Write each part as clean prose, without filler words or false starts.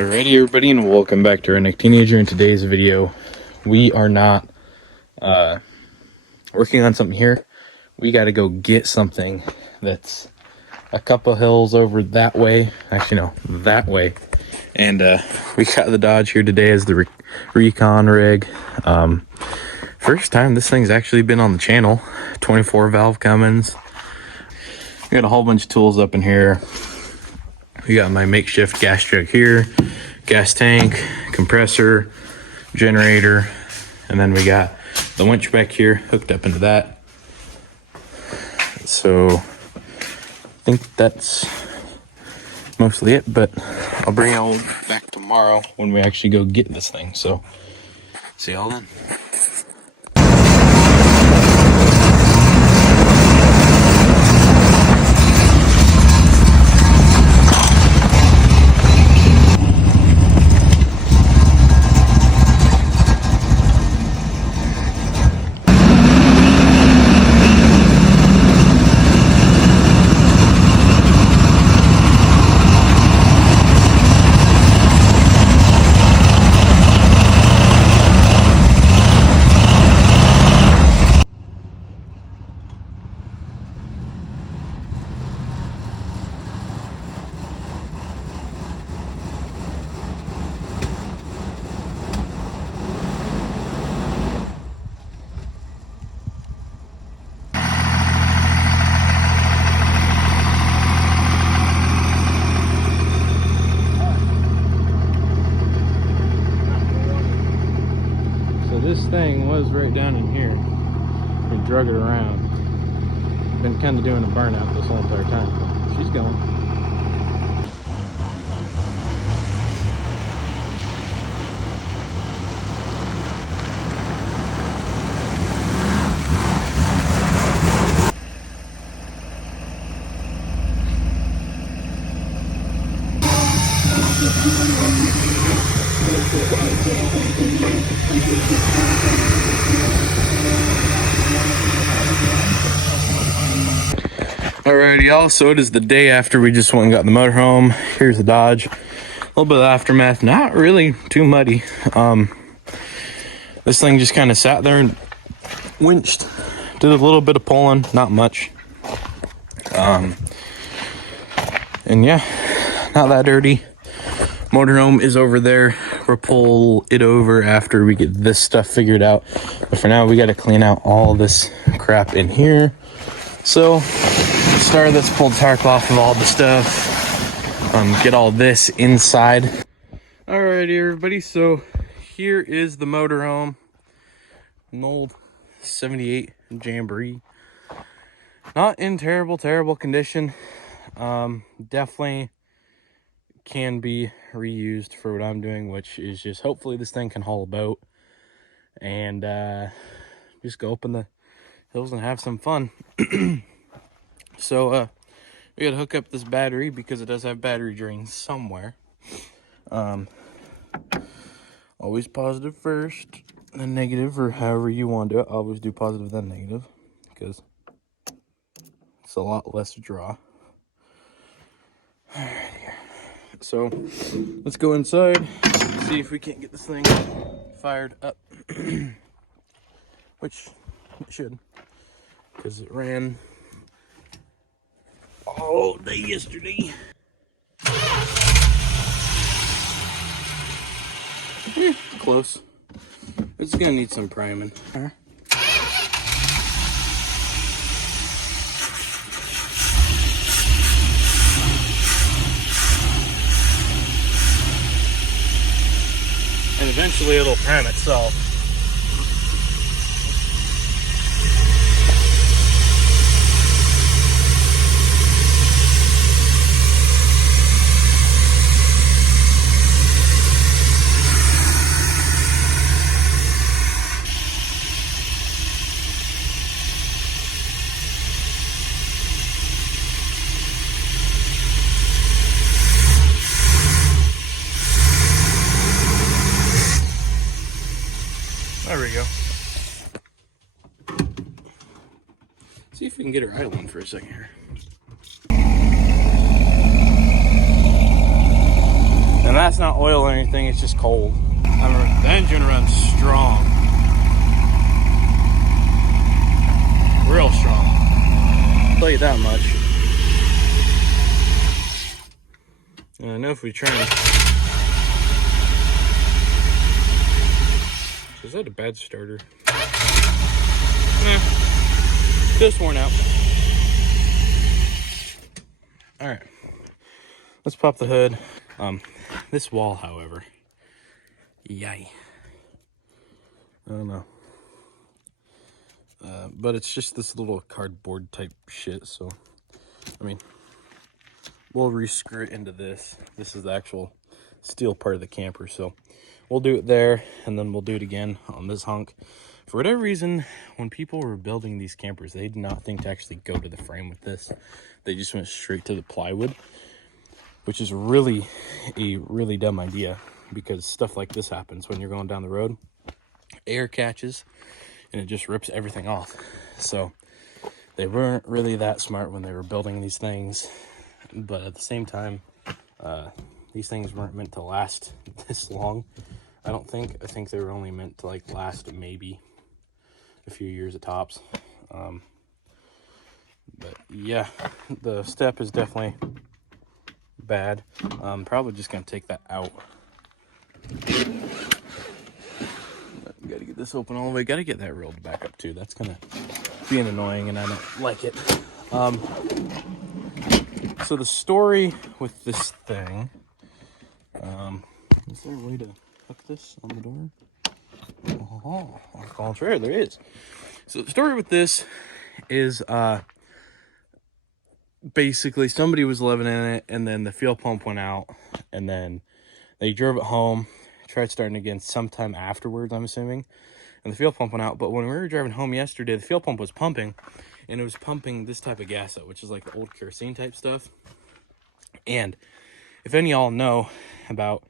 Alrighty everybody, and welcome back to Redneck Teenager. In today's video, we are not working on something here. We got to go get something that's a couple hills over that way. Actually, no, that way. And we got the Dodge here today as the Recon rig. First time this thing's actually been on the channel. 24 valve Cummins. We got a whole bunch of tools up in here. We got my makeshift gas jug here, gas tank, compressor, generator, and then we got the winch back here hooked up into that. So I think that's mostly it, but I'll bring y'all back tomorrow when we actually go get this thing. So see y'all then. This thing was right down in here. We drug it around. Been kind of doing a burnout this whole entire time, but she's going. Alrighty y'all, so it is the day after we just went and got the motorhome. Here's the Dodge. A little bit of aftermath, not really too muddy. This thing just kind of sat there and winched. Did a little bit of pulling, not much. And yeah, not that dirty. Motorhome is over there. We'll pull it over after we get this stuff figured out. But for now, we got to clean out all this crap in here. So, start this, pull the tarp off of all the stuff. Get all this inside. Alrighty, everybody. So, here is the motorhome. An old 78 Jamboree. Not in terrible condition. Definitely can be reused for what I'm doing, which is just hopefully this thing can haul a boat and just go up in the hills and have some fun. So we gotta hook up this battery because it does have battery drains somewhere. Always positive first, then negative, or however you want to do it. Always do positive then negative because it's a lot less draw. All right, here. So let's go inside, see if we can't get this thing fired up. Which it should, because it ran all day yesterday. Close. It's gonna need some priming. And eventually it'll prime itself. There we go. See if we can get her idling for a second here. And that's not oil or anything, it's just cold. The engine runs strong. Real strong. I'll tell you that much. And I know if we turn... Is that a bad starter? Nah. Just worn out. Alright. Let's pop the hood. This wall, however. Yay. I don't know. But it's just this little cardboard type shit, so... I mean... We'll re-screw it into this. This is the actual steel part of the camper, so... We'll do it there, and then we'll do it again on this hunk. For whatever reason, when people were building these campers, they did not think to actually go to the frame with this. They just went straight to the plywood, which is really a really dumb idea, because stuff like this happens when you're going down the road. Air catches, and it just rips everything off. So they weren't really that smart when they were building these things, but at the same time, these things weren't meant to last this long. I don't think. I think they were only meant to like last maybe a few years at tops. But yeah, the step is definitely bad. I'm probably just gonna take that out. Gotta get this open all the way. Gotta get that rolled back up too. That's gonna be annoying, and I don't like it. So the story with this thing. Is there a way to hook this on the door? Oh, on the contrary, there is. So the story with this is basically somebody was living in it, and then the fuel pump went out, and then they drove it home, tried starting again sometime afterwards, I'm assuming, and the fuel pump went out. But when we were driving home yesterday, the fuel pump was pumping, and it was pumping this type of gas out, which is like the old kerosene type stuff. And if any of y'all know about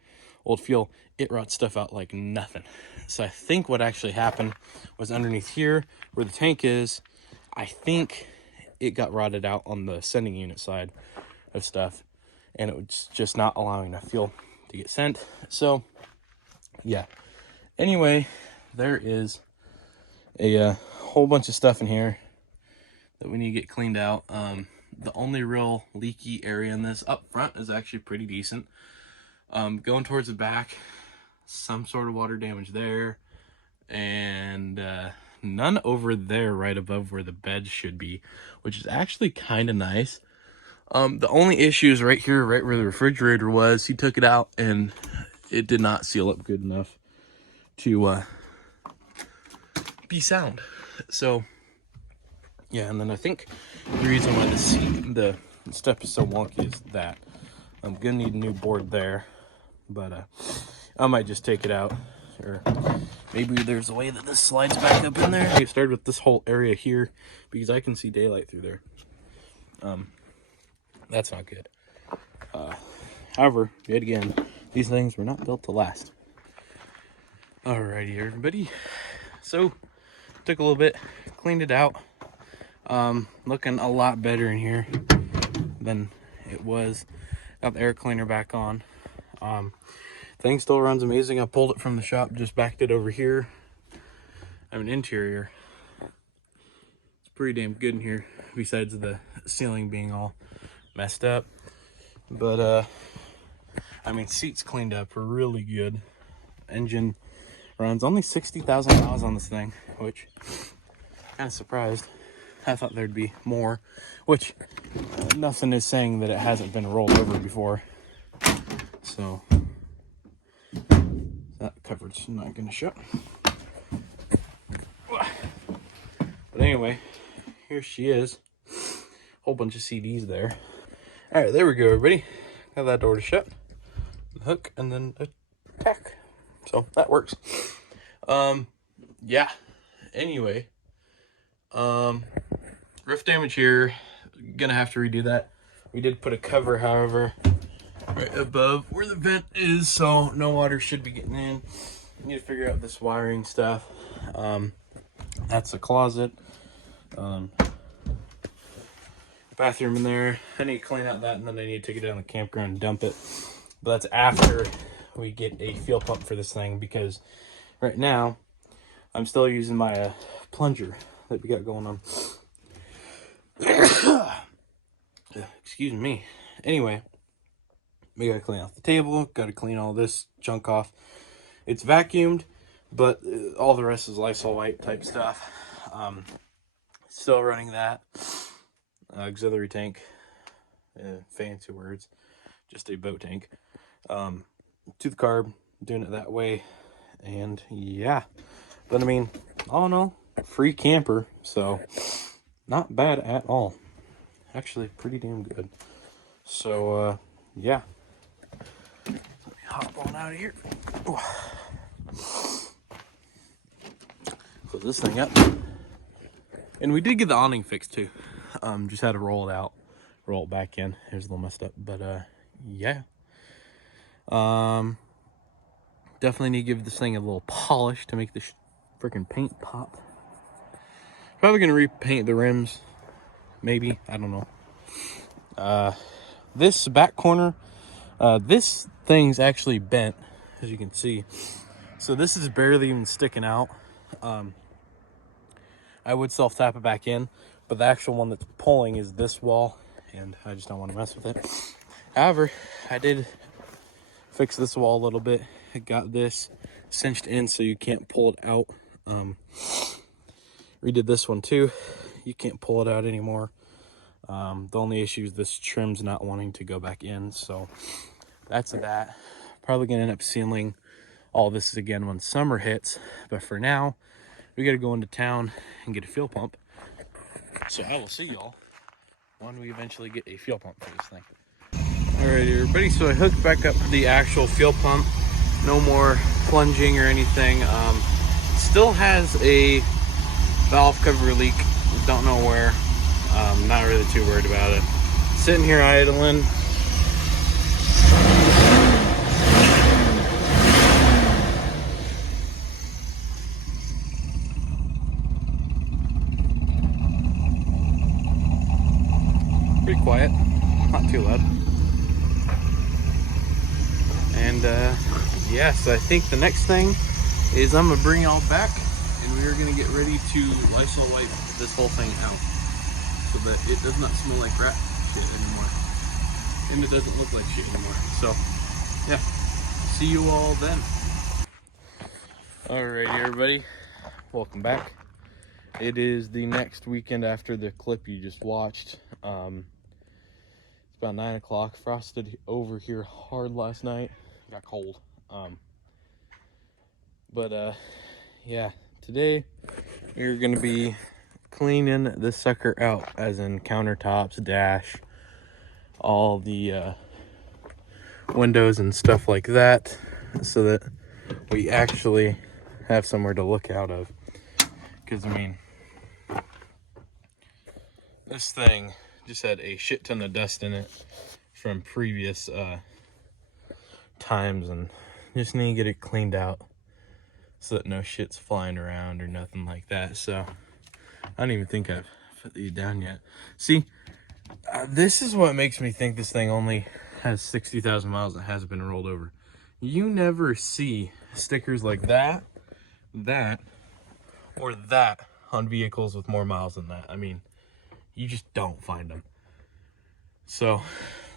old fuel, it rots stuff out like nothing. So I think what actually happened was underneath here where the tank is, I think it got rotted out on the sending unit side of stuff, and it was just not allowing enough fuel to get sent. So yeah, anyway, there is a whole bunch of stuff in here that we need to get cleaned out. The only real leaky area in this up front is actually pretty decent. Going towards the back, some sort of water damage there, and none over there right above where the bed should be, which is actually kind of nice. The only issue is right here, right where the refrigerator was. He took it out and it did not seal up good enough to be sound. So yeah, and then I think the reason why the step is so wonky is that I'm gonna need a new board there, but I might just take it out, or maybe there's a way that this slides back up in there. I started with this whole area here because I can see daylight through there. That's not good. However, yet again, these things were not built to last. Alrighty, everybody. So took a little bit, cleaned it out. Looking a lot better in here than it was. Got the air cleaner back on. Thing still runs amazing. I pulled it from the shop, just backed it over here. I have an interior. It's pretty damn good in here, besides the ceiling being all messed up. But I mean, seats cleaned up really good. Engine runs only 60,000 miles on this thing, which kind of surprised. I thought there'd be more, which nothing is saying that it hasn't been rolled over before. So that coverage not gonna shut. But anyway, here she is. Whole bunch of CDs there. All right, there we go, everybody. Got that door to shut, the hook, and then a tack. So that works. Yeah. Anyway, roof damage here. Gonna have to redo that. We did put a cover, however, right above where the vent is, so no water should be getting in. Need to figure out this wiring stuff. That's a closet. Bathroom in there. I need to clean out that, and then I need to take it down to the campground and dump it. But that's after we get a fuel pump for this thing, because right now I'm still using my plunger that we got going on. Excuse me. Anyway, we gotta clean off the table, gotta clean all this junk off. It's vacuumed, but all the rest is Lysol wipe type stuff. Still running that auxiliary tank, fancy words, just a boat tank, to the carb, doing it that way. And yeah, but I mean, all in all, free camper, so not bad at all. Actually, pretty damn good. So yeah, let me hop on out of here. Close this thing up. And we did get the awning fixed too. Just had to roll it out, roll it back in. It was a little messed up, but yeah. Definitely need to give this thing a little polish to make the freaking paint pop. Probably gonna repaint the rims, maybe, I don't know. This back corner, this thing's actually bent, as you can see. So this is barely even sticking out. I would self-tap it back in, but the actual one that's pulling is this wall, and I just don't want to mess with it. However, I did fix this wall a little bit. I got this cinched in so you can't pull it out. Redid this one too. You can't pull it out anymore. The only issue is this trim's not wanting to go back in, so that's that. Probably gonna end up sealing all this again when summer hits, but for now, we gotta go into town and get a fuel pump. So I will see y'all when we eventually get a fuel pump for this thing. Alright everybody, so I hooked back up the actual fuel pump. No more plunging or anything. Still has a valve cover leak. Don't know where. Not really too worried about it. Sitting here idling. Pretty quiet, not too loud. And yes, I think the next thing is I'm gonna bring y'all back, and we are gonna get ready to Lysol wipe this whole thing out so that it does not smell like rat shit anymore, and it doesn't look like shit anymore. So yeah, see you all then. Alrighty everybody, welcome back. It is the next weekend after the clip you just watched. It's about 9 o'clock. Frosted over here hard last night. Got cold. Yeah, today we're gonna be cleaning this sucker out, as in countertops, dash, all the windows and stuff like that, so that we actually have somewhere to look out of. Because I mean, this thing just had a shit ton of dust in it from previous times, and just need to get it cleaned out so that no shit's flying around or nothing like that. So I don't even think I've put these down yet. See, this is what makes me think this thing only has 60,000 miles that hasn't been rolled over. You never see stickers like that, or that on vehicles with more miles than that. I mean, you just don't find them. So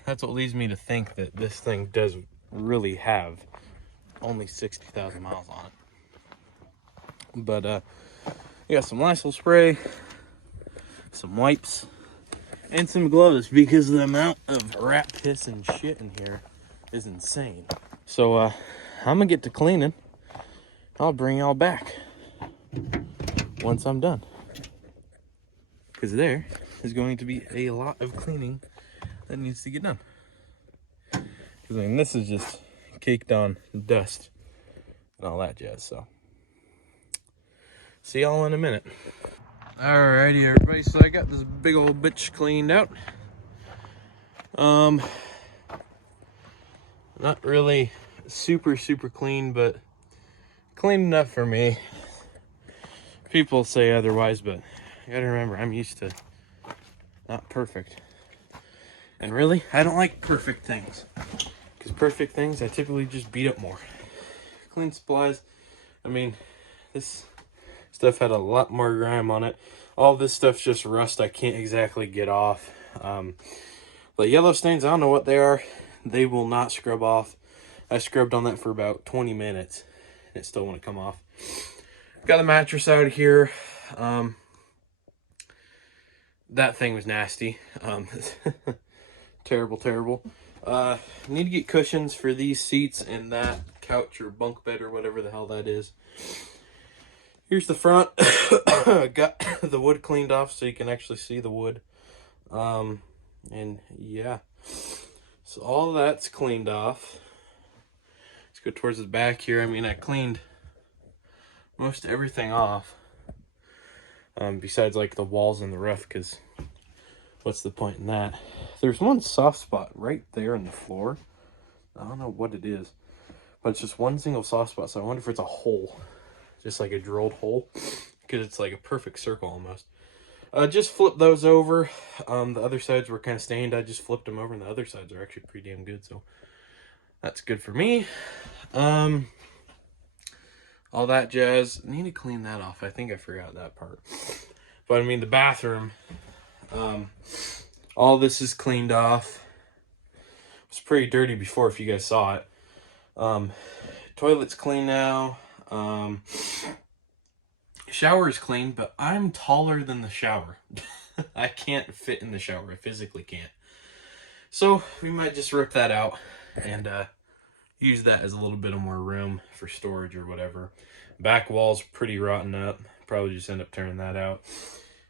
that's what leads me to think that this thing does really have only 60,000 miles on it. But we got some Lysol spray, some wipes, and some gloves, because the amount of rat piss and shit in here is insane. So I'm gonna get to cleaning. I'll bring y'all back once I'm done, because there is going to be a lot of cleaning that needs to get done. Because I mean, this is just caked on dust and all that jazz. So see y'all in a minute. Alrighty everybody, so I got this big old bitch cleaned out. Not really super clean, but clean enough for me. People say otherwise, but you gotta remember, I'm used to not perfect. And really, I don't like perfect things, Because perfect things, I typically just beat up more. Clean supplies, I mean, this stuff had a lot more grime on it. All this stuff's just rust I can't exactly get off. But yellow stains, I don't know what they are. They will not scrub off. I scrubbed on that for about 20 minutes and it still won't come off. Got the mattress out here. That thing was nasty. Terrible. Need to get cushions for these seats and that couch or bunk bed or whatever the hell that is. Here's the front. Got the wood cleaned off so you can actually see the wood. And yeah, so all that's cleaned off. Let's go towards the back here. I mean, I cleaned most everything off, besides like the walls and the roof, because what's the point in that? There's one soft spot right there in the floor. I don't know what it is, but it's just one single soft spot, so I wonder if it's a hole, just like a drilled hole, because it's like a perfect circle almost. Just flip those over. The other sides were kind of stained. I just flipped them over, and the other sides are actually pretty damn good, so that's good for me. All that jazz. I need to clean that off. I think I forgot that part. But I mean, the bathroom, all this is cleaned off. It was pretty dirty before, if you guys saw it. Toilet's clean now. Shower is clean, but I'm taller than the shower. I can't fit in the shower. I physically can't. So we might just rip that out and use that as a little bit of more room for storage or whatever. Back wall's pretty rotten up. Probably just end up tearing that out.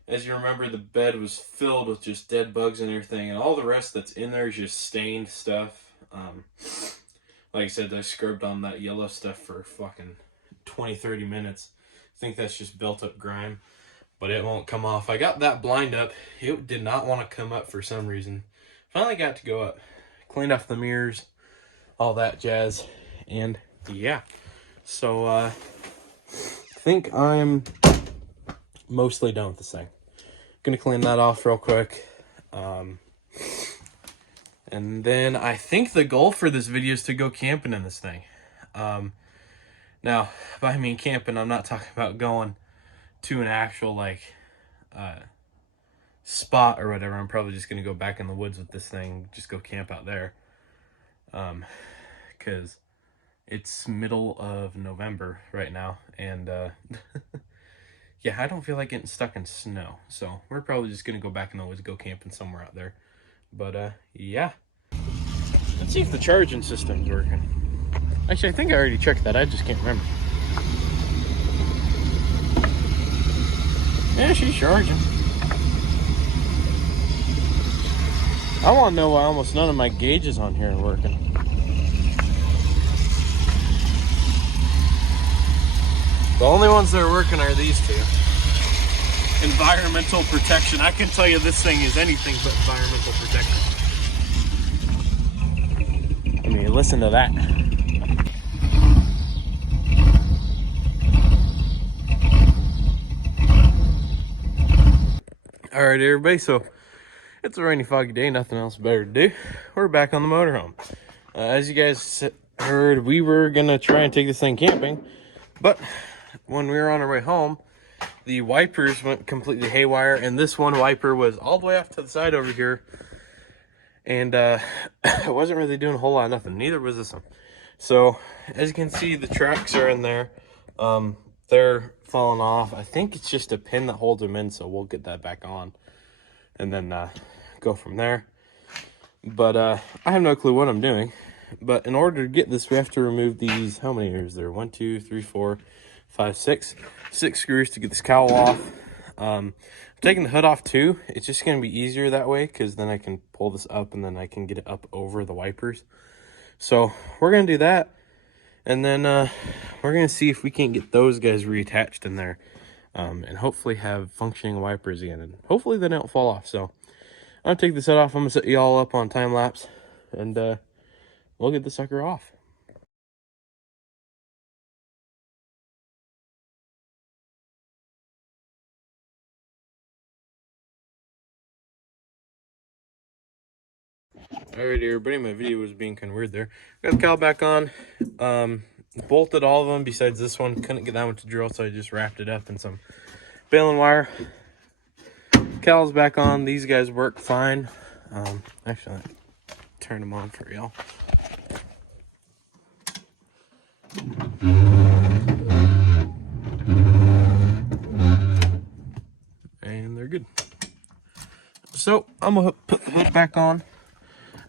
As you remember, the bed was filled with just dead bugs and everything, and all the rest that's in there is just stained stuff. Like I said, I scrubbed on that yellow stuff for fucking 20-30 minutes. I think that's just built up grime, but it won't come off. I got that blind up. It did not want to come up for some reason. Finally got to go up. Cleaned off the mirrors, all that jazz, and yeah. So I think I'm mostly done with this thing. Gonna clean that off real quick. And then I think the goal for this video is to go camping in this thing. Now, by I mean camping, I'm not talking about going to an actual, like, spot or whatever. I'm probably just going to go back in the woods with this thing, just go camp out there. Because it's middle of November right now, and, yeah, I don't feel like getting stuck in snow. So we're probably just going to go back in the woods, go camping somewhere out there. But, yeah. Let's see if the charging system's working. Actually, I think I already checked that. I just can't remember. Yeah, she's charging. I want to know why almost none of my gauges on here are working. The only ones that are working are these two. Environmental protection. I can tell you this thing is anything but environmental protection. I mean, listen to that. All right, everybody, so it's a rainy, foggy day, nothing else better to do. We're back on the motorhome. As you guys heard, we were gonna try and take this thing camping, but when we were on our way home, the wipers went completely haywire, and this one wiper was all the way off to the side over here, and it wasn't really doing a whole lot of nothing. Neither was this one. So as you can see, the tracks are in there. They're falling off. I think it's just a pin that holds them in, so we'll get that back on and then go from there. But I have no clue what I'm doing. But in order to get this, we have to remove these. How many are there? 1, 2, 3, 4, 5, 6. 6 screws to get this cowl off. I'm taking the hood off too. It's just going to be easier that way, because then I can pull this up and then I can get it up over the wipers. So we're going to do that. And then we're going to see if we can't get those guys reattached in there. And hopefully have functioning wipers again. And hopefully they don't fall off. So I'm going to take this head off. I'm going to set you all up on time lapse. And we'll get the sucker off. Alright everybody, my video was being kind of weird there. Got the cowl back on. Bolted all of them besides this one. Couldn't get that one to drill, so I just wrapped it up in some baling wire. Cowl's back on. These guys work fine. Actually, I'll turn them on for y'all. And they're good. So I'm gonna put the hood back on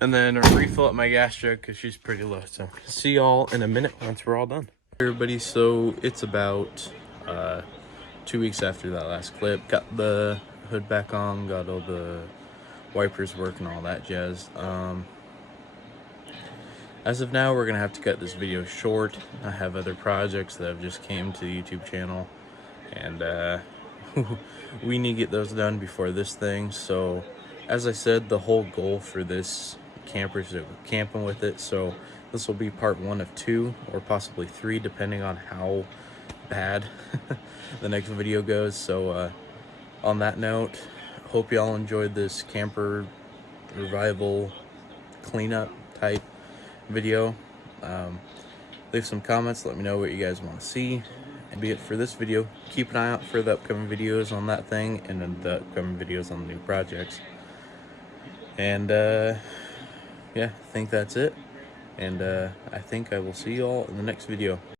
and then refill up my gas jug because she's pretty low. So see y'all in a minute once we're all done. Everybody, so it's about 2 weeks after that last clip. Got the hood back on, got all the wipers working, all that jazz. As of now, we're gonna have to cut this video short. I have other projects that have just came to the YouTube channel, and we need to get those done before this thing. So as I said, the whole goal for this camper is to go camping with it. So this will be part 1 of 2 or possibly 3 depending on how bad the next video goes. So on that note, hope y'all enjoyed this camper revival cleanup type video. Leave some comments, let me know what you guys want to see. And be it for this video. Keep an eye out for the upcoming videos on that thing and then the upcoming videos on the new projects. And yeah, I think that's it. And I think I will see y'all in the next video.